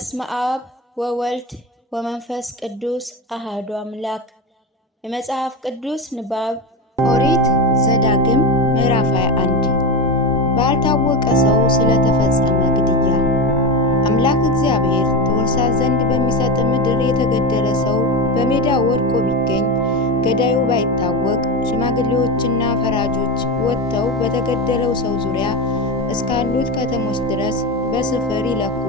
በስመ አብ ወወልድ ወመንፈስ ቅዱስ አሐዱ አምላክ። የመጽሐፍ ቅዱስ ንባብ ኦሪት ዘዳግም ምዕራፍ 21 ባልታወቀ ሰው ስለተፈጸመ ግድያ። አምላክ እግዚአብሔር ትወርሳት ዘንድ በሚሰጥ ምድር የተገደለ ሰው በሜዳ ወድቆ ቢገኝ ገዳዩ ባይታወቅ ሽማግሌዎችና ፈራጆች ወጥተው በተገደለው ሰው ዙሪያ እስካሉት ከተሞች ድረስ በስፍር ይለኩ።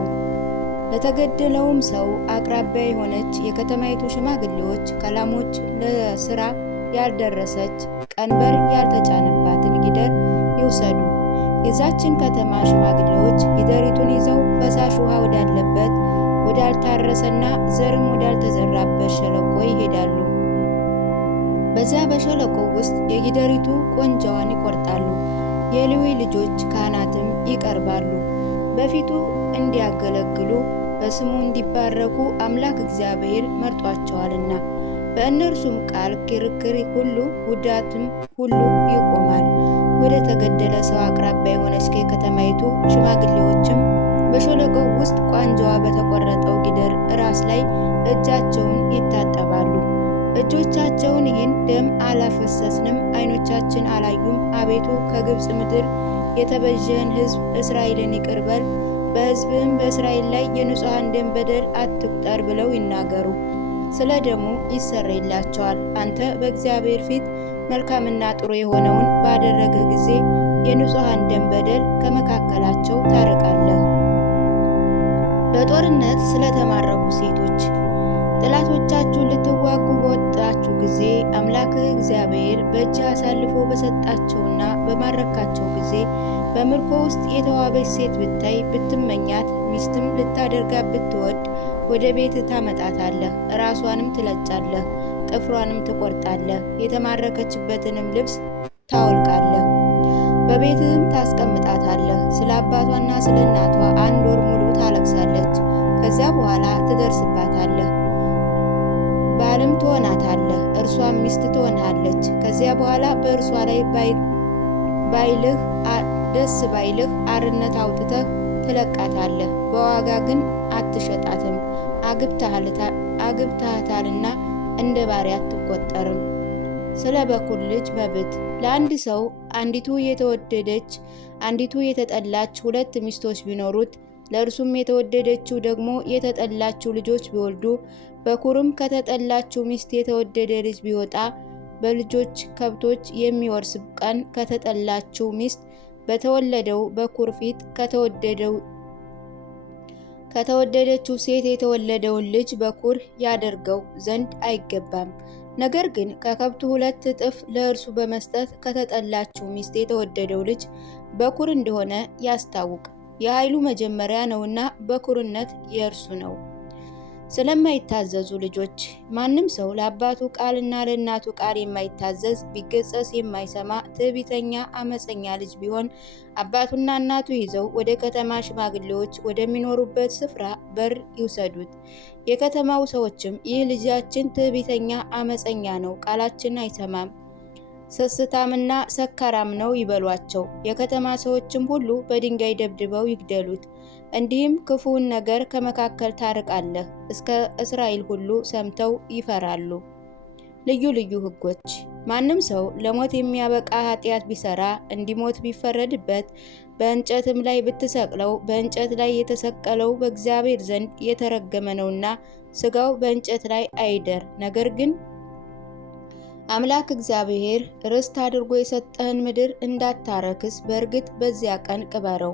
ለተገደለውም ሰው አቅራቢያ የሆነች የከተማይቱ ሽማግሌዎች ከላሞች ለስራ ያልደረሰች ቀንበር ያልተጫነባትን ጊደር ይውሰዱ። የዛችን ከተማ ሽማግሌዎች ጊደሪቱን ይዘው ፈሳሽ ውሃ ወዳለበት ወዳልታረሰና ዘርም ወዳልተዘራበት ሸለቆ ይሄዳሉ። በዚያ በሸለቆ ውስጥ የጊደሪቱ ቆንጃዋን ይቆርጣሉ። የሌዊ ልጆች ካህናትም ይቀርባሉ። በፊቱ እንዲያገለግሉ በስሙ እንዲባረኩ አምላክ እግዚአብሔር መርጧቸዋልና። በእነርሱም ቃል ክርክር ሁሉ ውዳትም ሁሉ ይቆማል። ወደ ተገደለ ሰው አቅራቢያ የሆነች የከተማይቱ ሽማግሌዎችም በሸለቆው ውስጥ ቋንጃዋ በተቆረጠው ጊደር ራስ ላይ እጃቸውን ይታጠባሉ። እጆቻቸውን ይህን ደም አላፈሰስንም፣ ዓይኖቻችን አላዩም፣ አቤቱ ከግብፅ ምድር የተቤዠህን ሕዝብ እስራኤልን ይቅር በል፣ በሕዝብህም በእስራኤል ላይ የንጹሐን ደም በደል አትቁጠር ብለው ይናገሩ። ስለ ደሙ ይሰረይላቸዋል። አንተ በእግዚአብሔር ፊት መልካምና ጥሩ የሆነውን ባደረግህ ጊዜ የንጹሐን ደም በደል ከመካከላቸው ታርቃለህ። በጦርነት ስለተማረኩ ሴቶች ጠላቶቻችሁን ልትዋጉ በወጣችሁ ጊዜ አምላክህ እግዚአብሔር በእጅህ አሳልፎ በሰጣቸውና በማረካቸው ጊዜ በምርኮ ውስጥ የተዋበች ሴት ብታይ ብትመኛት፣ ሚስትም ልታደርጋት ብትወድ ወደ ቤትህ ታመጣታለህ። ራሷንም ትለጫለህ፣ ጥፍሯንም ትቆርጣለህ፣ የተማረከችበትንም ልብስ ታወልቃለህ፣ በቤትህም ታስቀምጣታለህ። ስለ አባቷና ስለ እናቷ 1 ወር ሙሉ ታለቅሳለች። ከዚያ በኋላ ትደርስባታለህ፣ ባልም ትሆናታለህ፣ እርሷም ሚስት ትሆንሃለች። ከዚያ በኋላ በእርሷ ላይ ደስ ባይልህ አርነት አውጥተህ ትለቃታለህ። በዋጋ ግን አትሸጣትም፣ አግብተሃታልና እንደ ባሪያ አትቆጠርም። ስለ በኩር ልጅ መብት ለአንድ ሰው አንዲቱ የተወደደች አንዲቱ የተጠላች 2 ሚስቶች ቢኖሩት ለእርሱም የተወደደችው ደግሞ የተጠላችው ልጆች ቢወልዱ በኩርም ከተጠላችው ሚስት የተወደደ ልጅ ቢወጣ በልጆች ከብቶች የሚወርስ ቀን ከተጠላችው ሚስት በተወለደው በኩር ፊት ከተወደደችው ሴት የተወለደውን ልጅ በኩር ያደርገው ዘንድ አይገባም። ነገር ግን ከከብቱ 2 እጥፍ ለእርሱ በመስጠት ከተጠላችው ሚስት የተወደደው ልጅ በኩር እንደሆነ ያስታውቅ። የኃይሉ መጀመሪያ ነውና በኩርነት የእርሱ ነው። ስለማይታዘዙ ልጆች ማንም ሰው ለአባቱ ቃልና ለእናቱ ቃል የማይታዘዝ ቢገሰጽ የማይሰማ ትዕቢተኛ አመፀኛ ልጅ ቢሆን አባቱና እናቱ ይዘው ወደ ከተማ ሽማግሌዎች ወደሚኖሩበት ስፍራ በር ይውሰዱት። የከተማው ሰዎችም ይህ ልጃችን ትዕቢተኛ አመፀኛ ነው፣ ቃላችን አይሰማም፣ ስስታምና ሰካራም ነው ይበሏቸው። የከተማ ሰዎችም ሁሉ በድንጋይ ደብድበው ይግደሉት። እንዲህም ክፉውን ነገር ከመካከል ታርቃለህ። እስከ እስራኤል ሁሉ ሰምተው ይፈራሉ። ልዩ ልዩ ሕጎች። ማንም ሰው ለሞት የሚያበቃ ኃጢአት ቢሰራ እንዲሞት ቢፈረድበት በእንጨትም ላይ ብትሰቅለው በእንጨት ላይ የተሰቀለው በእግዚአብሔር ዘንድ የተረገመ ነውና ሥጋው በእንጨት ላይ አይደር። ነገር ግን አምላክ እግዚአብሔር ርስት አድርጎ የሰጠህን ምድር እንዳታረክስ በእርግጥ በዚያ ቀን ቅበረው።